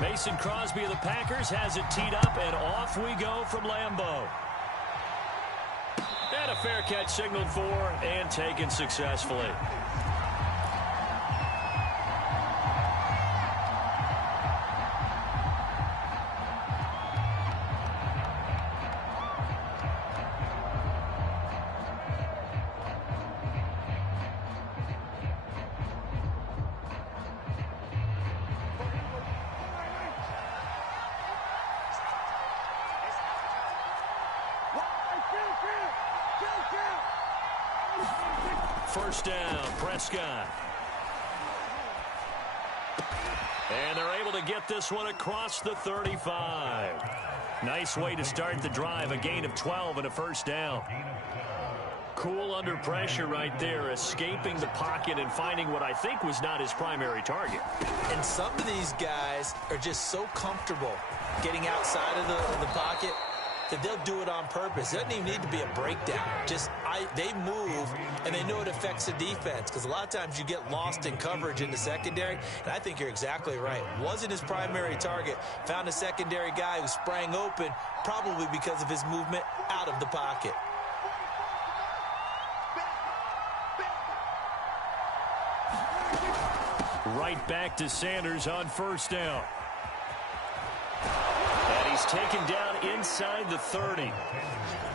Mason Crosby of the Packers has it teed up, and off we go from Lambeau. And a fair catch signaled for and taken successfully. First down, Prescott. And they're able to get this one across the 35. Nice way to start the drive, a gain of 12 and a first down. Cool under pressure right there, escaping the pocket and finding what I think was not his primary target. And some of these guys are just so comfortable getting outside of the pocket that they'll do it on purpose. It doesn't even need to be a breakdown. They move, and they know it affects the defense, because a lot of times you get lost in coverage in the secondary, and I think you're exactly right. Wasn't his primary target. Found a secondary guy who sprang open, probably because of his movement out of the pocket. Right back to Sanders on first down. He's taken down inside the 30.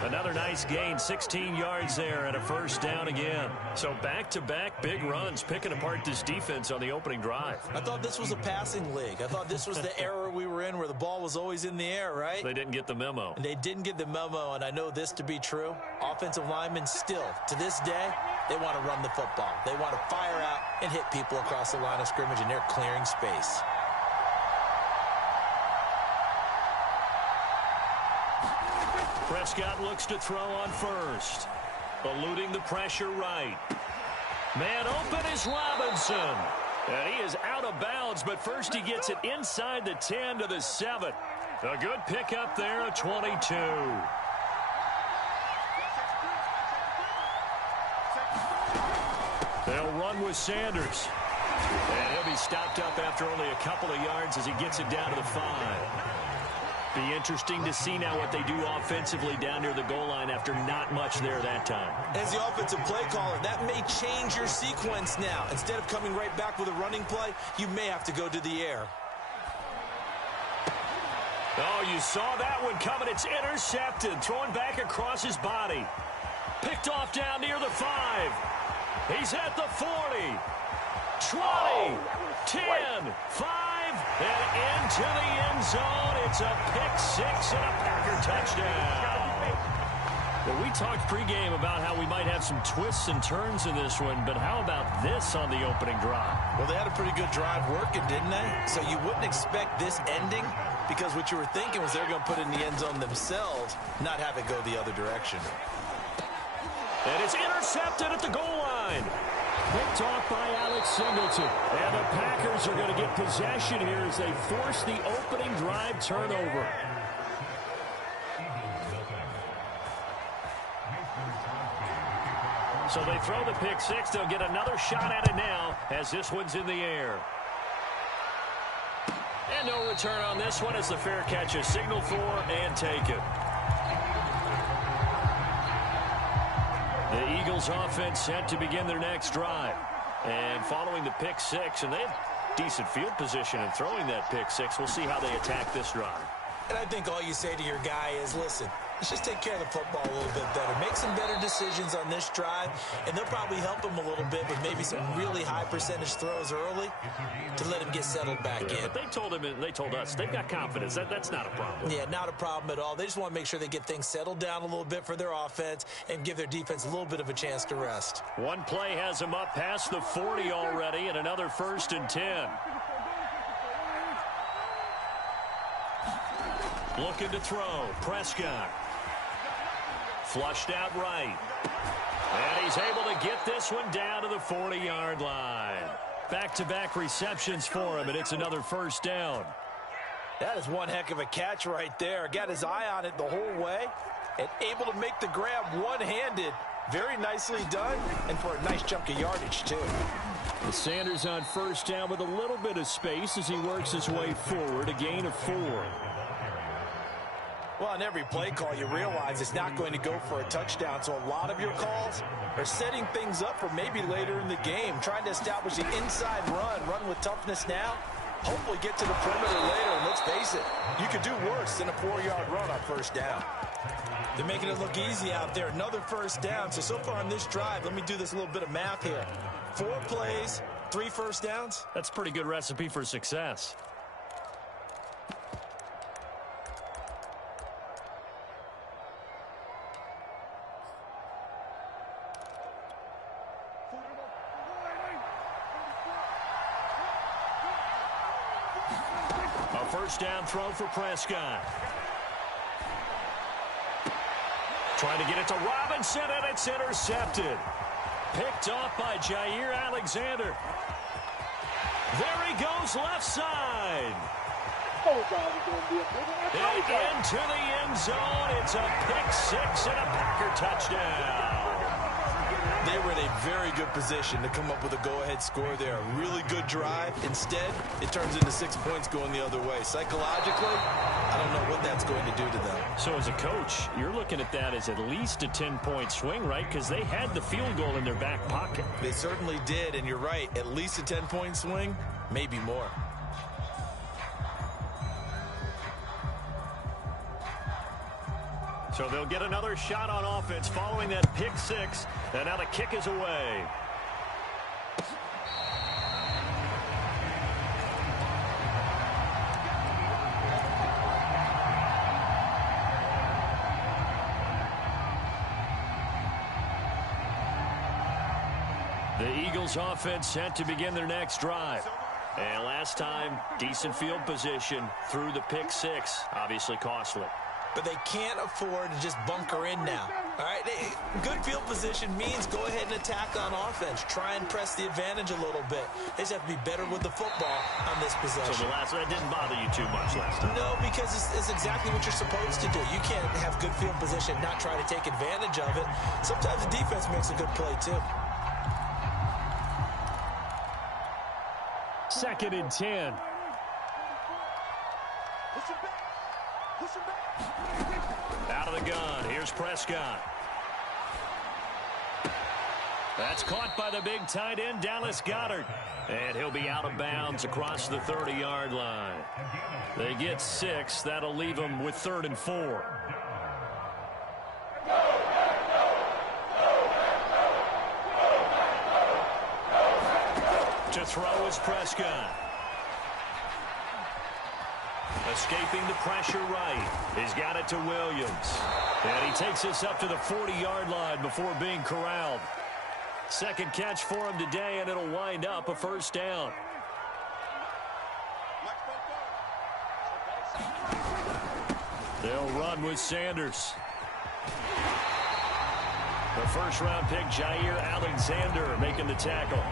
Another nice gain, 16 yards there and a first down again. So back-to-back big runs, picking apart this defense on the opening drive. I thought this was a passing league. I thought this was the era we were in where the ball was always in the air, right? They didn't get the memo. And they didn't get the memo, and I know this to be true. Offensive linemen still, to this day, they want to run the football. They want to fire out and hit people across the line of scrimmage, and they're clearing space. Prescott looks to throw on first. Eluding the pressure right. Man open is Robinson. And he is out of bounds, but first he gets it inside the 10 to the 7. A good pickup there, a 22. They'll run with Sanders. And he'll be stopped up after only a couple of yards as he gets it down to the 5. Be interesting to see now what they do offensively down near the goal line after not much there that time. As the offensive play caller, that may change your sequence now. Instead of coming right back with a running play, you may have to go to the air. Oh, you saw that one coming. It's intercepted. Throwing back across his body. Picked off down near the 5. He's at the 40. 20. 10. 5. And into the end zone. It's a pick 6 and a Packer touchdown. Well, we talked pregame about how we might have some twists and turns in this one, but how about this on the opening drive? Well, they had a pretty good drive working, didn't they? So you wouldn't expect this ending, because what you were thinking was they're going to put it in the end zone themselves, not have it go the other direction. And it's intercepted at the goal line. Picked off by Alex Singleton. And the Packers are going to get possession here as they force the opening drive turnover. So they throw the pick 6. They'll get another shot at it now as this one's in the air. And no return on this one as the fair catch is signaled for and taken. The Eagles offense set to begin their next drive. And following the pick 6, and they have decent field position in throwing that pick 6. We'll see how they attack this drive. And I think all you say to your guy is, listen, let's just take care of the football a little bit better. Make some better decisions on this drive, and they'll probably help him a little bit with maybe some really high percentage throws early to let him get settled back in. But they told him, and they told us, they've got confidence. That's not a problem. Yeah, not a problem at all. They just want to make sure they get things settled down a little bit for their offense and give their defense a little bit of a chance to rest. One play has them up past the 40 already, and another 1st and 10. Looking to throw. Prescott. Flushed out right. And he's able to get this one down to the 40-yard line. Back-to-back receptions for him, and it's another 1st down. That is one heck of a catch right there. Got his eye on it the whole way and able to make the grab one-handed. Very nicely done, and for a nice chunk of yardage, too. Sanders on first down with a little bit of space as he works his way forward, a gain of 4. Well, on every play call, you realize it's not going to go for a touchdown, so a lot of your calls are setting things up for maybe later in the game, trying to establish the inside run with toughness now, hopefully get to the perimeter later, and let's face it, you could do worse than a 4-yard run on first down. They're making it look easy out there. Another first down. So far on this drive, let me do this little bit of math here. 4 plays, 3 first downs. That's a pretty good recipe for success. A first down throw for Prescott. Trying to get it to Robinson, and it's intercepted. Picked off by Jair Alexander. There he goes, left side. And into the end zone. It's a pick 6 and a Packer touchdown. They were in a very good position to come up with a go-ahead score there. A really good drive. Instead, it turns into 6 points going the other way. Psychologically, I don't know what that's going to do to them. So as a coach, you're looking at that as at least a 10-point swing, right? Because they had the field goal in their back pocket. They certainly did, and you're right. At least a 10-point swing, maybe more. So they'll get another shot on offense following that pick 6. And now the kick is away. The Eagles offense set to begin their next drive. And last time, decent field position through the pick 6. Obviously costly. But they can't afford to just bunker in now. All right, good field position means go ahead and attack on offense. Try and press the advantage a little bit. They just have to be better with the football on this possession. So that didn't bother you too much last time? No, because it's exactly what you're supposed to do. You can't have good field position, not try to take advantage of it. Sometimes the defense makes a good play, too. 2nd and 10. Out of the gun. Here's Prescott. That's caught by the big tight end, Dallas Goedert. And he'll be out of bounds across the 30-yard line. They get 6. That'll leave them with 3rd and 4. To throw is Prescott. Escaping the pressure right. He's got it to Williams. And he takes us up to the 40-yard line before being corralled. Second catch for him today, and it'll wind up a first down. They'll run with Sanders. The first-round pick, Jair Alexander, making the tackle.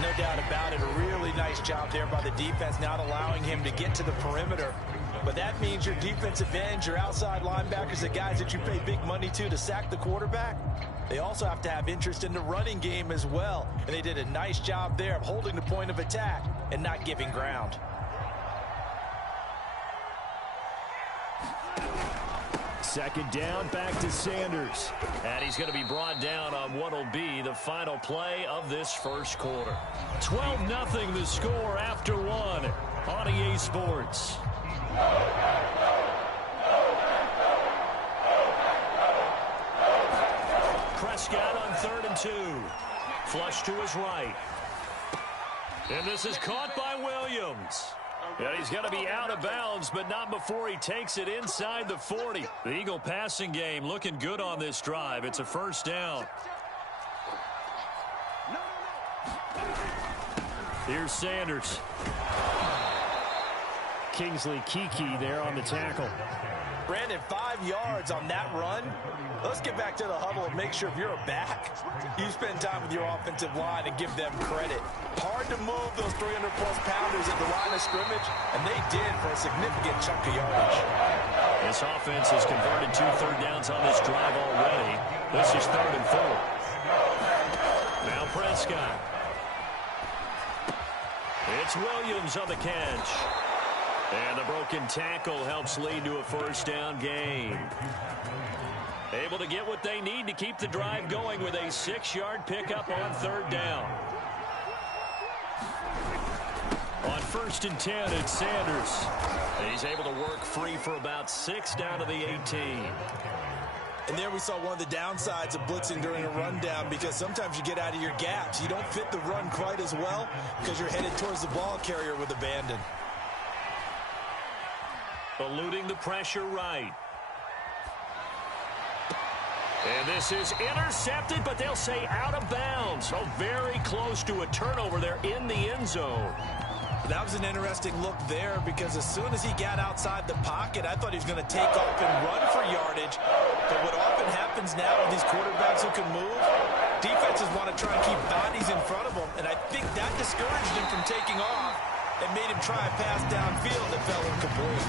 No doubt about it. A really nice job there by the defense, not allowing him to get to the perimeter. But that means your defensive ends, your outside linebackers, the guys that you pay big money to sack the quarterback, they also have to have interest in the running game as well. And they did a nice job there of holding the point of attack and not giving ground. Second down, back to Sanders. And he's going to be brought down on what will be the final play of this first quarter. 12-0 the score after 1 on EA Sports. Prescott on 3rd and 2. Flush to his right. And this is caught by Williams. And he's going to be out of bounds, but not before he takes it inside the 40. The Eagle passing game looking good on this drive. It's a first down. Here's Sanders. Kingsley Kiki there on the tackle. Brandon, 5 yards on that run. Let's get back to the huddle and make sure if you're a back, you spend time with your offensive line and give them credit. Hard to move those 300-plus pounders at the line of scrimmage, and they did for a significant chunk of yardage. This offense has converted 2 third downs on this drive already. This is 3rd and 4. Now Prescott. It's Williams on the catch. And the broken tackle helps lead to a first down gain. Able to get what they need to keep the drive going with a 6-yard pickup on third down. On 1st and 10, it's Sanders. He's able to work free for about 6 down to the 18. And there we saw one of the downsides of blitzing during a rundown, because sometimes you get out of your gaps. You don't fit the run quite as well because you're headed towards the ball carrier with abandon. Eluding the pressure right. And this is intercepted, but they'll say out of bounds. So very close to a turnover there in the end zone. That was an interesting look there, because as soon as he got outside the pocket, I thought he was going to take off and run for yardage. But what often happens now with these quarterbacks who can move, defenses want to try and keep bodies in front of them, and I think that discouraged him from taking off and made him try a pass downfield that fell incomplete.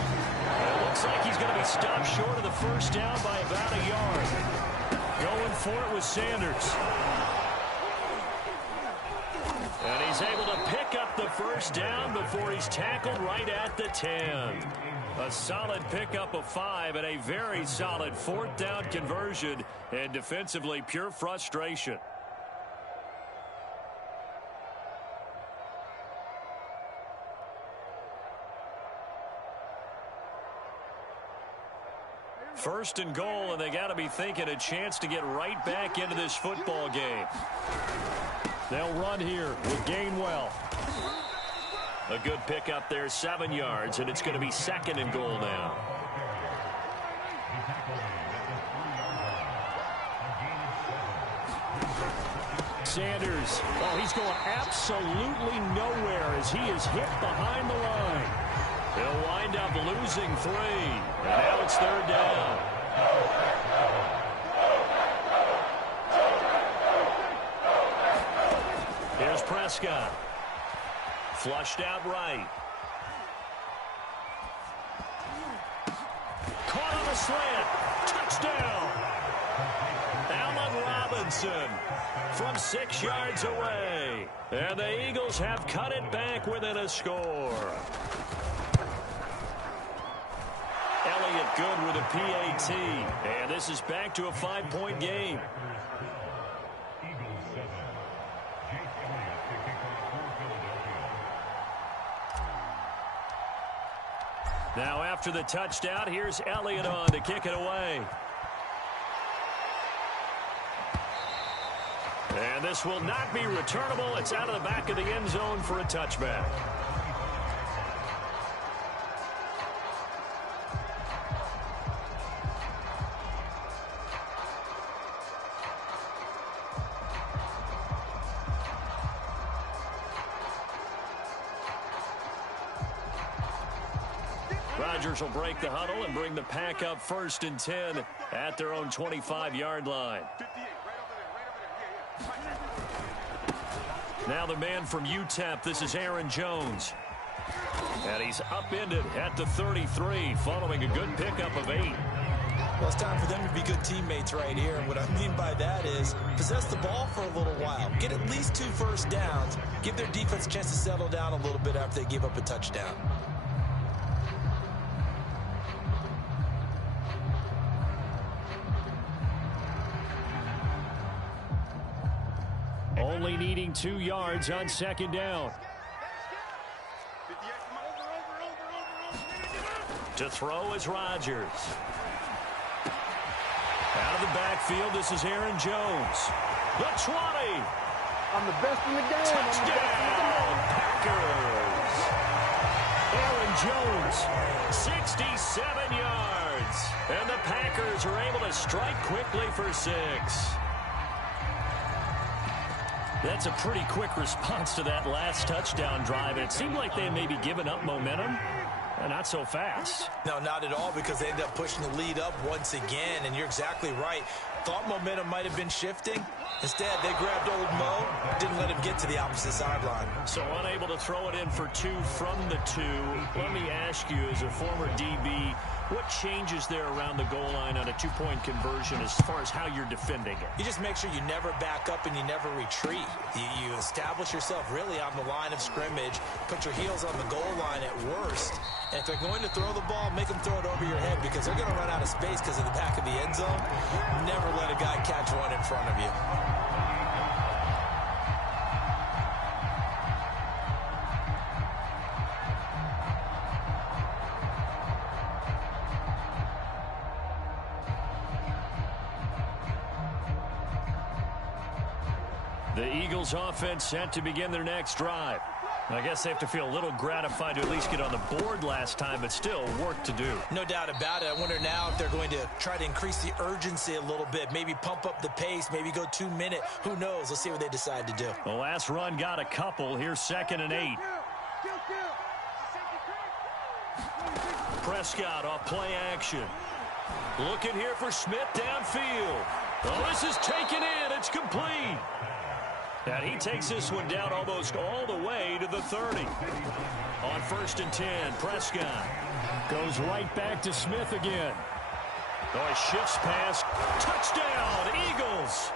It looks like he's going to be stopped short of the first down by about a yard. Going for it was Sanders. And he's able to pick up the first down before he's tackled right at the 10. A solid pickup of 5 and a very solid 4th down conversion, and defensively pure frustration. First and goal, and they got to be thinking a chance to get right back into this football game. They'll run here with Gainwell. A good pickup there, 7 yards, and it's going to be 2nd and goal now. Sanders, oh, he's going absolutely nowhere as he is hit behind the line. He'll wind up losing 3, and now it's 3rd down. Here's Prescott. Flushed out right. Caught on a slant. Touchdown. Allen Robinson from 6 yards away. And the Eagles have cut it back within a score. Elliott good with a PAT. And this is back to a 5-point game. Now after the touchdown, here's Elliott on to kick it away. And this will not be returnable. It's out of the back of the end zone for a touchback. Rodgers will break the huddle and bring the pack up 1st and 10 at their own 25-yard line. Now the man from UTEP, this is Aaron Jones. And he's upended at the 33 following a good pickup of 8. Well, it's time for them to be good teammates right here. And what I mean by that is possess the ball for a little while. Get at least 2 first downs. Give their defense a chance to settle down a little bit after they give up a touchdown. Only needing 2 yards on 2nd down. To throw is Rodgers. Out of the backfield, this is Aaron Jones. The 20. I'm the best in the game. Touchdown, Packers. Aaron Jones, 67 yards. And the Packers are able to strike quickly for 6. That's a pretty quick response to that last touchdown drive. And it seemed like they may be giving up momentum. Not so fast. No, not at all, because they ended up pushing the lead up once again. And you're exactly right. Thought momentum might have been shifting. Instead, they grabbed old Mo, didn't let him get to the opposite sideline. So unable to throw it in for 2 from the 2. Let me ask you, as a former DB, what changes there around the goal line on a 2-point conversion as far as how you're defending it? You just make sure you never back up and you never retreat. You establish yourself really on the line of scrimmage, put your heels on the goal line at worst. And if they're going to throw the ball, make them throw it over your head because they're going to run out of space because of the back of the end zone. Never let a guy catch one in front of you. The Eagles offense set to begin their next drive. I guess they have to feel a little gratified to at least get on the board last time, but still work to do. No doubt about it. I wonder now if they're going to try to increase the urgency a little bit, maybe pump up the pace, maybe go 2-minute. Who knows? Let's see what they decide to do. The last run got a couple. Here's 2nd and 8. Prescott off play action. Looking here for Smith downfield. Oh, this is taken in. It's complete. And he takes this one down almost all the way to the 30. On 1st and 10, Prescott goes right back to Smith again. Oh, he shifts pass. Touchdown, Eagles.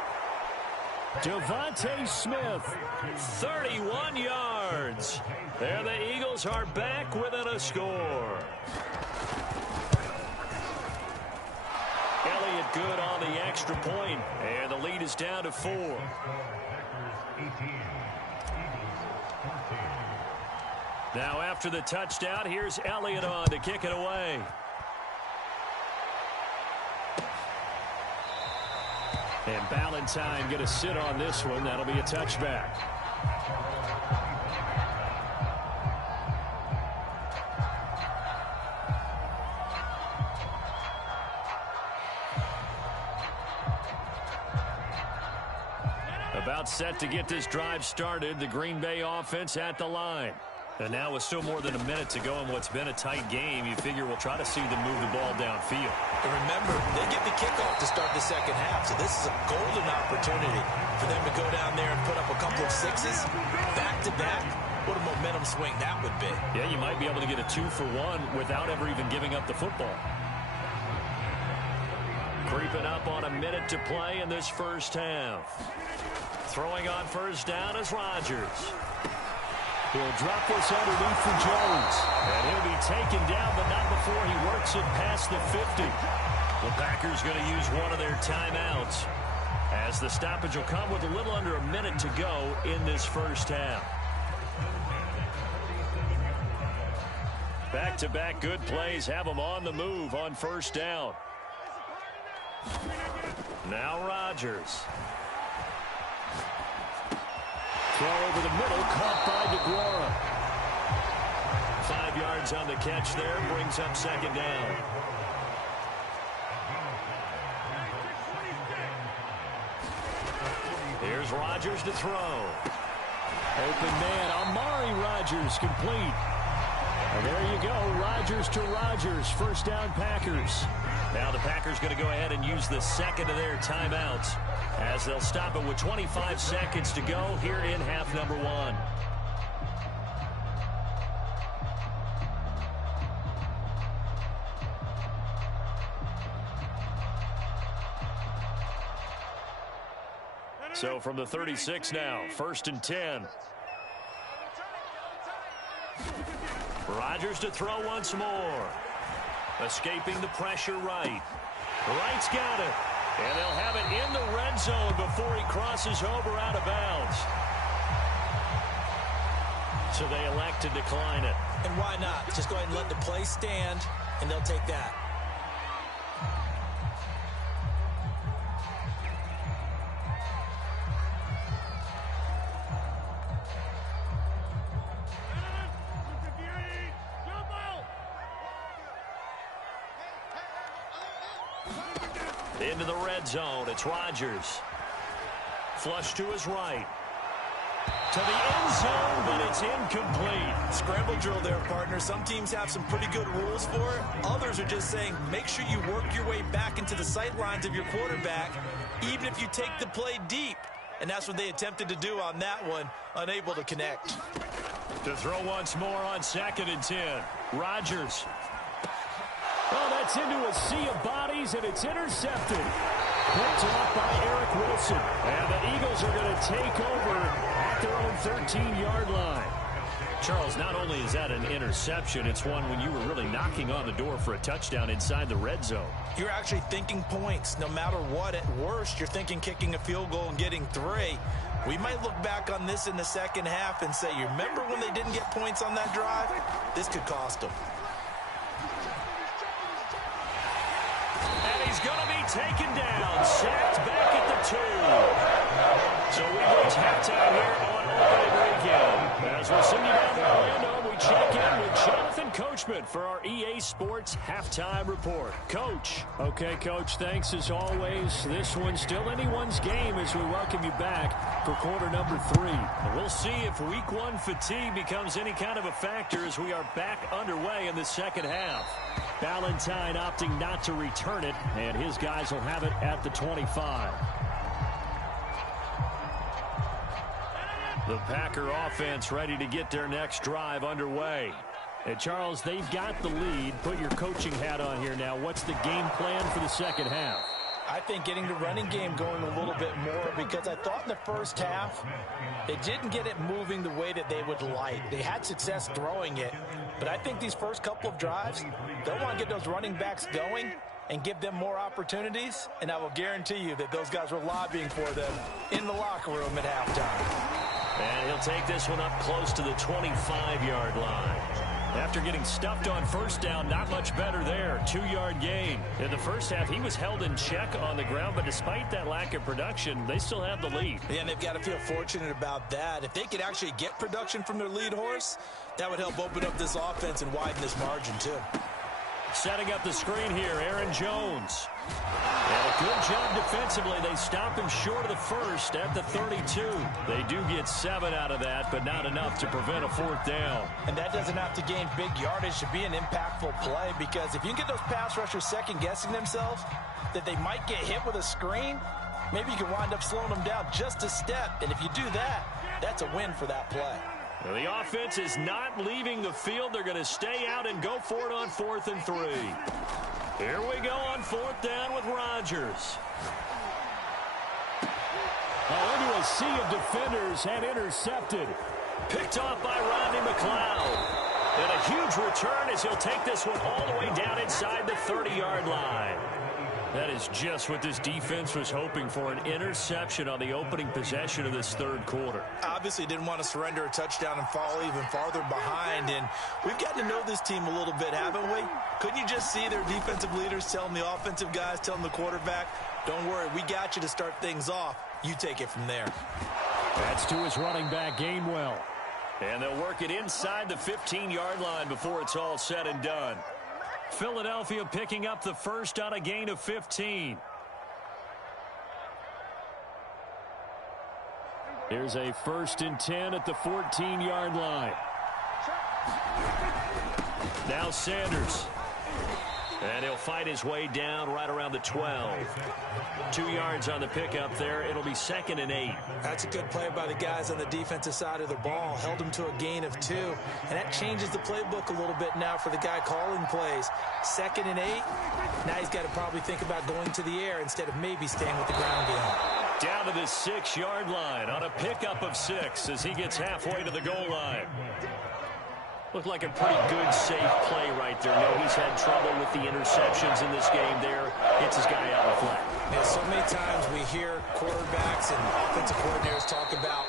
Devontae Smith, 31 yards. There the Eagles are back within a score. Elliott good on the extra point, and the lead is down to 4. Now after the touchdown, here's Elliott on to kick it away. And Ballantyne going to sit on this one. That'll be a touchback. About set to get this drive started. The Green Bay offense at the line. And now with still more than a minute to go in what's been a tight game, you figure we'll try to see them move the ball downfield. And remember, they get the kickoff to start the second half, so this is a golden opportunity for them to go down there and put up a couple of sixes back-to-back. What a momentum swing that would be. Yeah, you might be able to get a 2-for-1 without ever even giving up the football. Creeping up on a minute to play in this first half. Throwing on first down is Rodgers. He'll drop this underneath for Jones. And he'll be taken down, but not before he works it past the 50. The Packers going to use one of their timeouts, as the stoppage will come with a little under a minute to go in this first half. Back-to-back good plays have them on the move on first down. Now Rodgers. Throw over the middle, caught by DeGuara. 5 yards on the catch there, brings up second down. Here's Rodgers to throw. Open man, Amari Rodgers, complete. And there you go, Rodgers to Rodgers, first down Packers. Now the Packers going to go ahead and use the second of their timeouts, as they'll stop it with 25 seconds to go here in half number 1. So from the 36 now, 1st and 10. Rodgers to throw once more. Escaping the pressure right. Wright's got it. And they'll have it in the red zone before he crosses over out of bounds. So they elect to decline it. And why not? Just go ahead and let the play stand, and they'll take that. Into the red zone, it's Rodgers. Flush to his right. To the end zone, but it's incomplete. Scramble drill there, partner. Some teams have some pretty good rules for it. Others are just saying, make sure you work your way back into the sight lines of your quarterback even if you take the play deep. And that's what they attempted to do on that one, unable to connect. To throw once more on 2nd and 10. Rodgers. Oh, that's into a sea of bodies, and it's intercepted. Picked off by Eric Wilson. And the Eagles are going to take over at their own 13-yard line. Charles, not only is that an interception, it's one when you were really knocking on the door for a touchdown inside the red zone. You're actually thinking points. No matter what, at worst, you're thinking kicking a field goal and getting 3. We might look back on this in the second half and say, you remember when they didn't get points on that drive? This could cost them. And he's going to be taken down, sacked back at the 2. So we reach halftime here on opening weekend. As we'll send you down to Orlando, we check in with Jonathan Coachman for our EA Sports Halftime Report. Coach. Okay, Coach, thanks as always. This one's still anyone's game as we welcome you back for quarter number 3. And we'll see if week 1 fatigue becomes any kind of a factor as we are back underway in the second half. Valentine opting not to return it, and his guys will have it at the 25. The Packer offense ready to get their next drive underway. And Charles, they've got the lead. Put your coaching hat on here now. What's the game plan for the second half? I think getting the running game going a little bit more, because I thought in the first half they didn't get it moving the way that they would like. They had success throwing it, but I think these first couple of drives, they'll want to get those running backs going and give them more opportunities, and I will guarantee you that those guys were lobbying for them in the locker room at halftime. And he'll take this one up close to the 25-yard line. After getting stuffed on first down, not much better there. 2-yard gain. In the first half, he was held in check on the ground, but despite that lack of production, they still have the lead. Yeah, and they've got to feel fortunate about that. If they could actually get production from their lead horse, that would help open up this offense and widen this margin, too. Setting up the screen here, Aaron Jones. And a good job defensively. They stop him short of the first at the 32. They do get 7 out of that, but not enough to prevent a 4th down. And that doesn't have to gain big yardage to be an impactful play, because if you can get those pass rushers second-guessing themselves that they might get hit with a screen, maybe you can wind up slowing them down just a step. And if you do that, that's a win for that play. The offense is not leaving the field. They're going to stay out and go for it on 4th and 3. Here we go on 4th down with Rodgers. Into a sea of defenders and intercepted. Picked off by Rodney McLeod. And a huge return as he'll take this one all the way down inside the 30-yard line. That is just what this defense was hoping for, an interception on the opening possession of this 3rd quarter. Obviously didn't want to surrender a touchdown and fall even farther behind, and we've gotten to know this team a little bit, haven't we? Couldn't you just see their defensive leaders telling the offensive guys, telling the quarterback, don't worry, we got you to start things off. You take it from there. That's to his running back, Gainwell. And they'll work it inside the 15-yard line before it's all said and done. Philadelphia picking up the first on a gain of 15. Here's a 1st and 10 at the 14-yard line. Now Sanders. And he'll fight his way down right around the 12. 2 yards on the pickup there. It'll be 2nd and 8. That's a good play by the guys on the defensive side of the ball. Held him to a gain of 2. And that changes the playbook a little bit now for the guy calling plays. 2nd and 8. Now he's got to probably think about going to the air instead of maybe staying with the ground game. Down to the 6-yard line on a pickup of 6 as he gets halfway to the goal line. Looked like a pretty good, safe play right there. No, he's had trouble with the interceptions in this game there. Hits his guy out in the flat. Yeah, so many times we hear quarterbacks and offensive coordinators talk about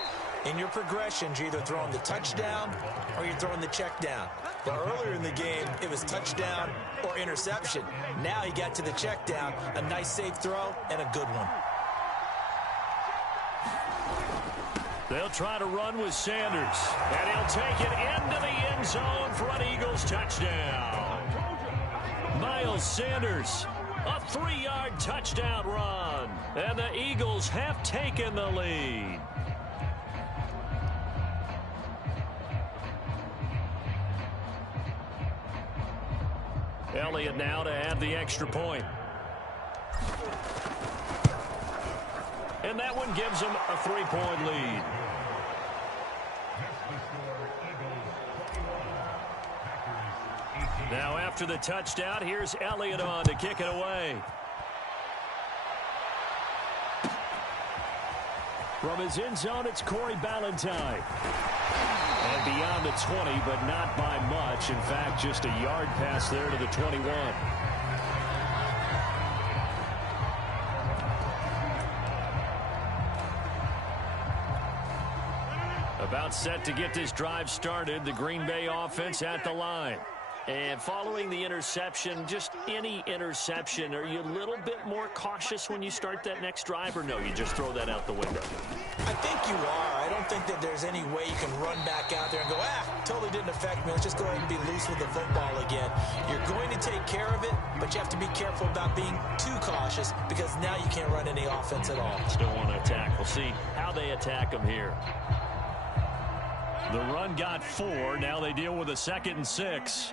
in your progressions, you're either throwing the touchdown or you're throwing the check down. But earlier in the game, it was touchdown or interception. Now he got to the check down, a nice safe throw, and a good one. They'll try to run with Sanders, and he'll take it into the end zone for an Eagles touchdown. Miles Sanders, a 3-yard touchdown run, and the Eagles have taken the lead. Elliott now to add the extra point. And that one gives them a 3-point lead. Now after the touchdown, here's Elliott on to kick it away. From his end zone, it's Corey Ballantyne. And beyond the 20, but not by much. In fact, just a yard pass there to the 21. About set to get this drive started. The Green Bay offense at the line. And following the interception, just any interception, are you a little bit more cautious when you start that next drive, or no, you just throw that out the window? I think you are. I don't think that there's any way you can run back out there and go, totally didn't affect me. Let's just go ahead and be loose with the football again. You're going to take care of it, but you have to be careful about being too cautious because now you can't run any offense at all. Still want to attack. We'll see how they attack them here. The run got 4. Now they deal with a 2nd and 6.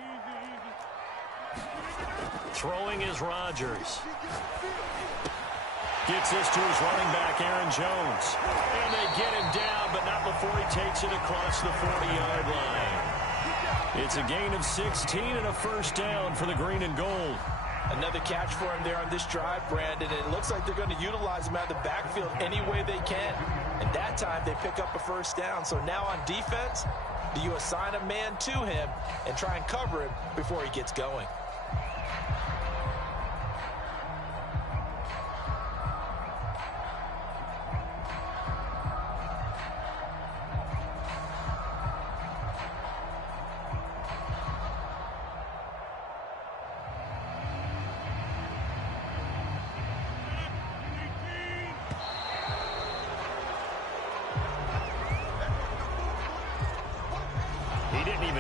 Throwing is Rodgers. Gets this to his running back, Aaron Jones. And they get him down, but not before he takes it across the 40-yard line. It's a gain of 16 and a first down for the green and gold. Another catch for him there on this drive, Brandon, and it looks like they're going to utilize him out of the backfield any way they can. And that time they pick up a first down. So now on defense, do you assign a man to him and try and cover him before he gets going?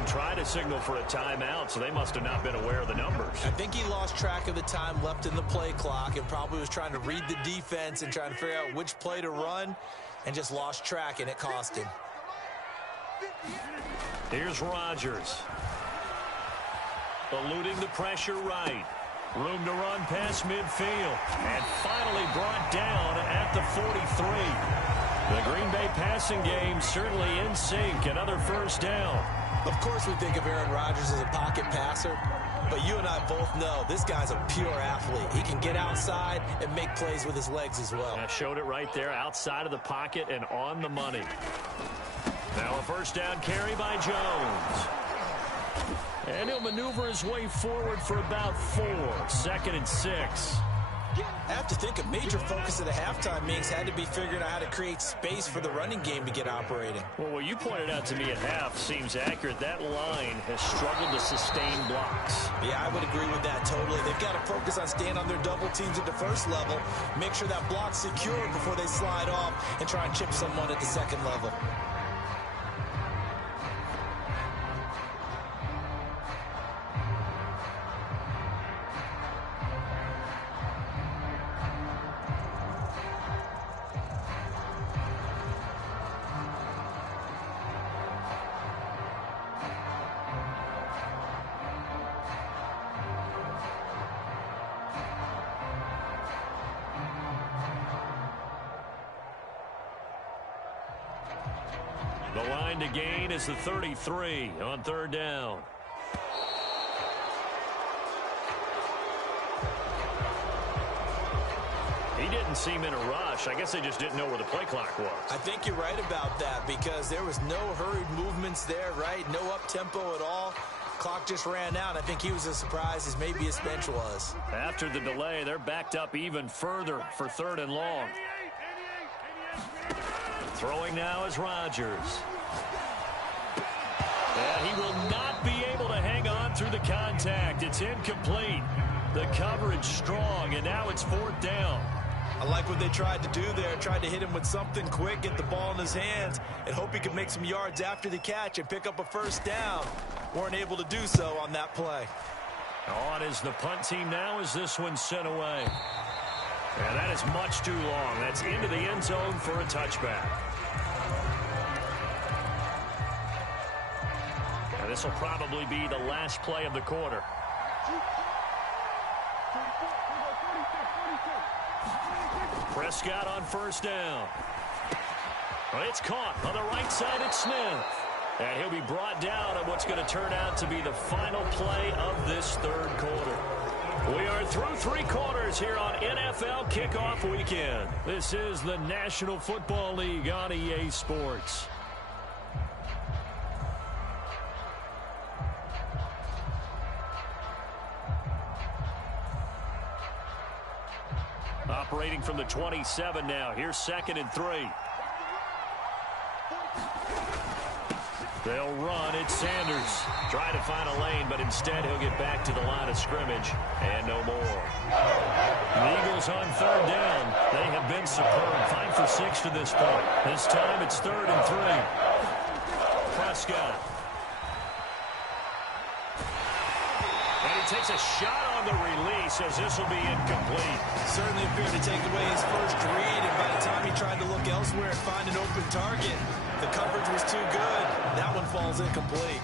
Try to signal for a timeout, so they must have not been aware of the numbers. I think he lost track of the time left in the play clock and probably was trying to read the defense and trying to figure out which play to run and just lost track, and it cost him. Here's Rodgers. Eluding the pressure right. Room to run past midfield. And finally brought down at the 43. The Green Bay passing game certainly in sync. Another first down. Of course we think of Aaron Rodgers as a pocket passer, but you and I both know this guy's a pure athlete. He can get outside and make plays with his legs as well. I showed it right there, outside of the pocket and on the money. Now a first down carry by Jones. And he'll maneuver his way forward for about 4. 2nd and 6. I have to think a major focus of the halftime meetings had to be figuring out how to create space for the running game to get operating. Well, what you pointed out to me at half seems accurate. That line has struggled to sustain blocks. Yeah, I would agree with that totally. They've got to focus on staying on their double teams at the first level, make sure that block's secure before they slide off and try and chip someone at the second level. The line to gain is the 33 on 3rd down. He didn't seem in a rush. I guess they just didn't know where the play clock was. I think you're right about that because there was no hurried movements there, right? No up-tempo at all. Clock just ran out. I think he was as surprised as maybe his bench was. After the delay, they're backed up even further for 3rd and long. Throwing now is Rodgers. And he will not be able to hang on through the contact. It's incomplete. The coverage strong, and now it's 4th down. I like what they tried to do there. Tried to hit him with something quick, get the ball in his hands, and hope he could make some yards after the catch and pick up a first down. Weren't able to do so on that play. On is the punt team now as this one's sent away. And that is much too long. That's into the end zone for a touchback. And this will probably be the last play of the quarter. Prescott on first down. It's caught on the right side. It's Smith. And he'll be brought down on what's going to turn out to be the final play of this third quarter. We are through 3 quarters here on NFL Kickoff Weekend. This is the National Football League on EA Sports. Operating from the 27 now. Here's 2nd and 3. They'll run. It's Sanders. Try to find a lane, but instead he'll get back to the line of scrimmage and no more. The Eagles on 3rd down. They have been superb. 5 for 6 to this point. This time it's 3rd and 3. Prescott. And he takes a shot on the release as this will be incomplete. Certainly appeared to take away his first read, and by the time he tried to look elsewhere and find an open target, the coverage was too good. That one falls incomplete.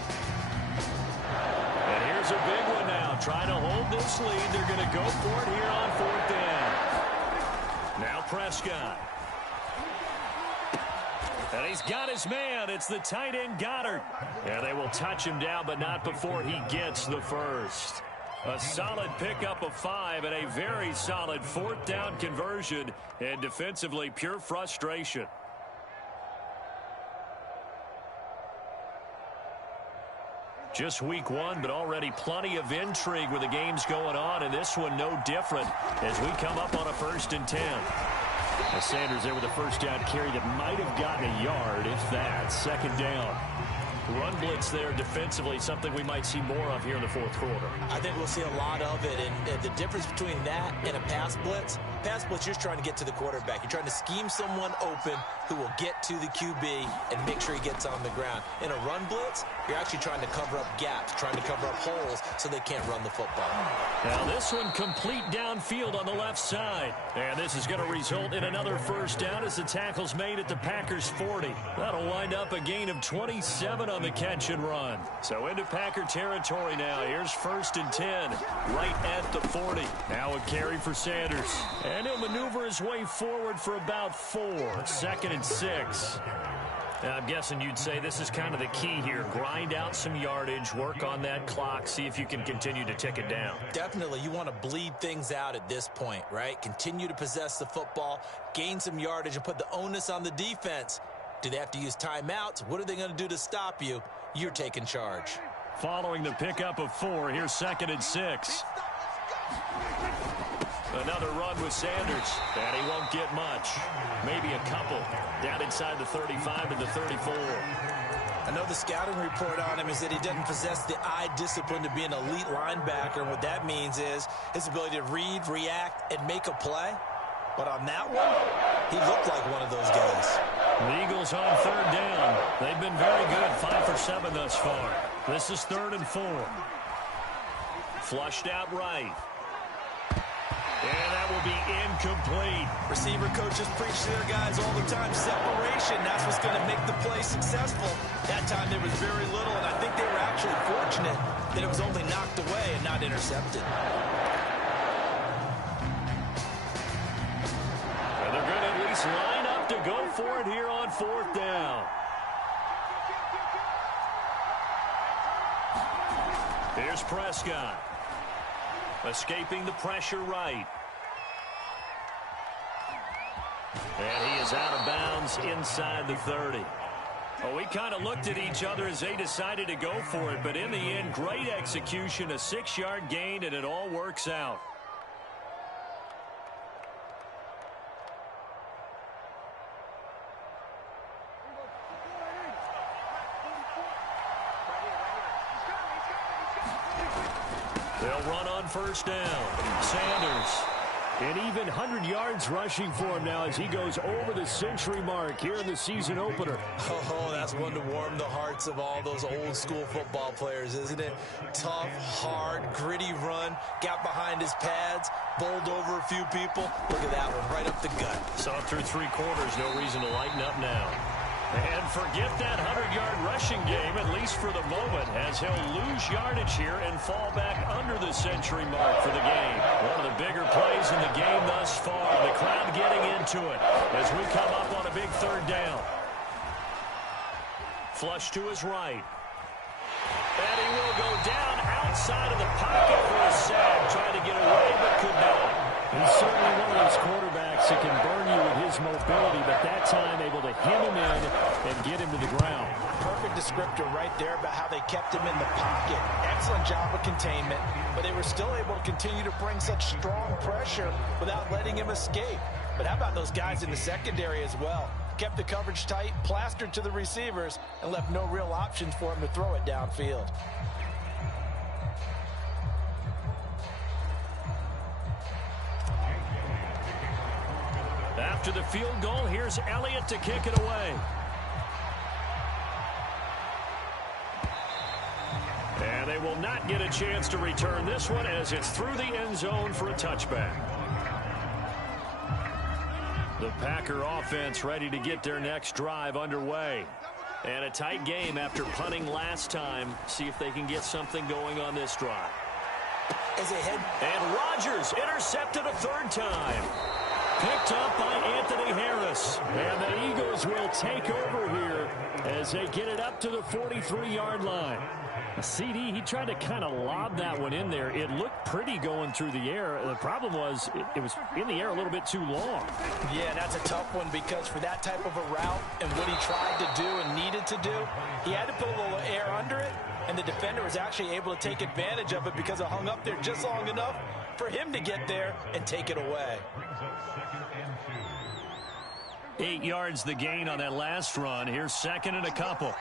And here's a big one now. Trying to hold this lead. They're going to go for it here on 4th down. Now Prescott. And he's got his man. It's the tight end Goddard. And they will touch him down, but not before he gets the first. A solid pickup of 5 and a very solid 4th down conversion. And defensively, pure frustration. Just week 1, but already plenty of intrigue with the games going on, and this one no different as we come up on a 1st and 10. As Sanders there with a first down carry that might have gotten a yard, if that. 2nd down. Run blitz there defensively, something we might see more of here in the 4th quarter. I think we'll see a lot of it, and the difference between that and a pass blitz, you're trying to get to the quarterback. You're trying to scheme someone open who will get to the QB and make sure he gets on the ground. In a run blitz, you're actually trying to cover up gaps, trying to cover up holes so they can't run the football. Now this one complete downfield on the left side. And this is going to result in another first down as the tackle's made at the Packers 40. That'll wind up a gain of 27 on the catch and run. So into Packer territory now. Here's 1st and 10 right at the 40. Now a carry for Sanders. And he'll maneuver his way forward for about 4. 2nd and 6. I'm guessing you'd say this is kind of the key here. Grind out some yardage, work on that clock, see if you can continue to tick it down. Definitely. You want to bleed things out at this point, right? Continue to possess the football, gain some yardage, and put the onus on the defense. Do they have to use timeouts? What are they going to do to stop you? You're taking charge. Following the pickup of 4, here's 2nd and 6. Another run with Sanders, and he won't get much. Maybe a couple. Down inside the 35 to the 34. I know the scouting report on him is that he doesn't possess the eye discipline to be an elite linebacker. What that means is his ability to read, react, and make a play. But on that one, he looked like one of those guys. The Eagles on 3rd down. They've been very good, 5 for 7 thus far. This is 3rd and 4. Flushed out right. And that will be incomplete. Receiver coaches preach to their guys all the time. Separation, that's what's going to make the play successful. That time there was very little, and I think they were actually fortunate that it was only knocked away and not intercepted. And they're going to at least line up to go for it here on 4th down. Here's Prescott. Escaping the pressure right. And he is out of bounds inside the 30. Well, we kind of looked at each other as they decided to go for it, but in the end, great execution, a 6-yard gain, and it all works out. They'll run on 1st down. Sanders. And even 100 yards rushing for him now as he goes over the century mark here in the season opener. Oh, that's one to warm the hearts of all those old school football players, isn't it? Tough, hard, gritty run. Got behind his pads, bowled over a few people. Look at that one, right up the gut. Saw through 3 quarters, no reason to lighten up now. And forget that 100-yard rushing game, at least for the moment, as he'll lose yardage here and fall back under the the century mark for the game. One of the bigger plays in the game thus far. The crowd getting into it as we come up on a big third down. Flush to his right. And he will go down outside of the pocket for a sack. Trying to get away, but could not. He's certainly one of those quarterbacks that can burn you with his mobility, but that time able to hem him in and get him to the ground. Perfect descriptor right there about how they kept him in the pocket. Excellent job of containment, but they were still able to continue to bring such strong pressure without letting him escape. But how about those guys in the secondary as well? Kept the coverage tight, plastered to the receivers, and left no real options for him to throw it downfield. After the field goal, here's Elliott to kick it away. And they will not get a chance to return this one as it's through the end zone for a touchback. The Packer offense ready to get their next drive underway. And a tight game after punting last time. See if they can get something going on this drive. As they head. And Rodgers intercepted a third time. Picked up by Anthony Harris. And the Eagles will take over here as they get it up to the 43-yard line. CD, he tried to kind of lob that one in there. It looked pretty going through the air. The problem was it was in the air a little bit too long. Yeah, that's a tough one because for that type of a route and what he tried to do and needed to do, he had to put a little air under it, and the defender was actually able to take advantage of it because it hung up there just long enough for him to get there and take it away. 8 yards the gain on that last run. Here's second and a couple.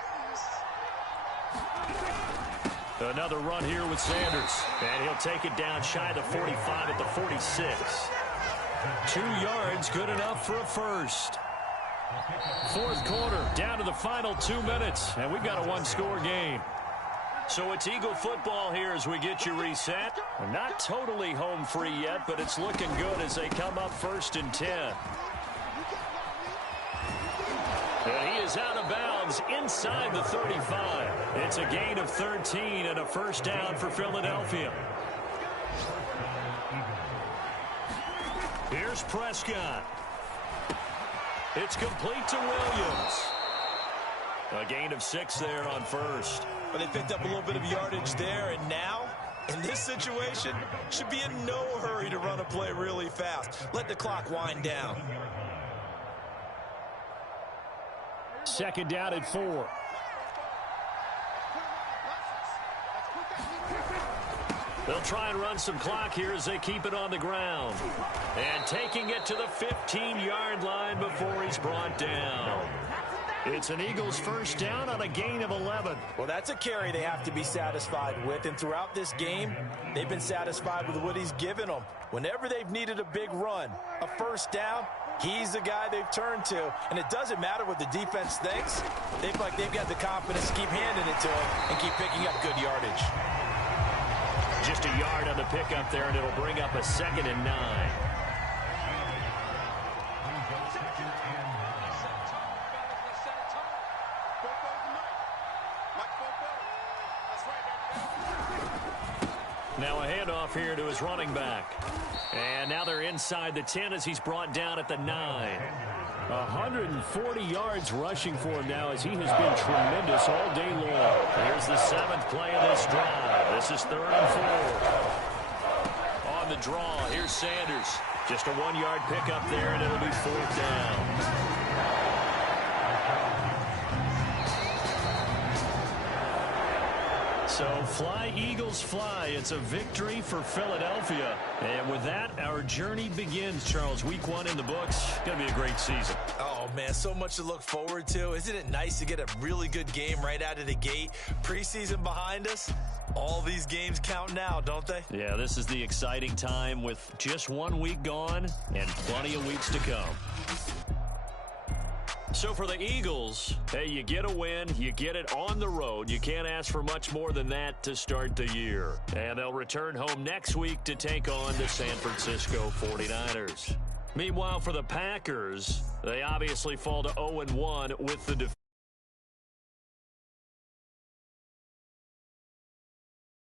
Another run here with Sanders. And he'll take it down shy of the 45 at the 46. 2 yards, good enough for a first. Fourth quarter, down to the final 2 minutes. And we've got a one-score game. So it's Eagle football here as we get you reset. We're not totally home free yet, but it's looking good as they come up 1st and 10. And he is out of bounds inside the 35. It's a gain of 13 and a first down for Philadelphia. Here's Prescott. It's complete to Williams. A gain of 6 there on first. But they picked up a little bit of yardage there, and now, in this situation, should be in no hurry to run a play really fast. Let the clock wind down. Second down at 4. They'll try and run some clock here as they keep it on the ground. And taking it to the 15-yard line before he's brought down. It's an Eagles first down on a gain of 11. Well, that's a carry they have to be satisfied with. And throughout this game, they've been satisfied with what he's given them. Whenever they've needed a big run, a first down, he's the guy they've turned to. And it doesn't matter what the defense thinks. They feel like they've got the confidence to keep handing it to him and keep picking up good yardage. Just a yard on the pickup there, and it'll bring up a 2nd and 9. Now a handoff here to his running back. And now they're inside the 10 as he's brought down at the 9. 140 yards rushing for him now as he has been tremendous all day long. Here's the 7th play of this drive. This is 3rd and 4. On the draw, here's Sanders. Just a 1-yard pickup there, and it'll be 4th down. So fly, Eagles, fly. It's a victory for Philadelphia. And with that, our journey begins, Charles. Week 1 in the books. Going to be a great season. Oh, man, so much to look forward to. Isn't it nice to get a really good game right out of the gate? Preseason behind us. All these games count now, don't they? Yeah, this is the exciting time with just 1 week gone and plenty of weeks to come. So for the Eagles, hey, you get a win, you get it on the road. You can't ask for much more than that to start the year. And they'll return home next week to take on the San Francisco 49ers. Meanwhile, for the Packers, they obviously fall to 0-1 with the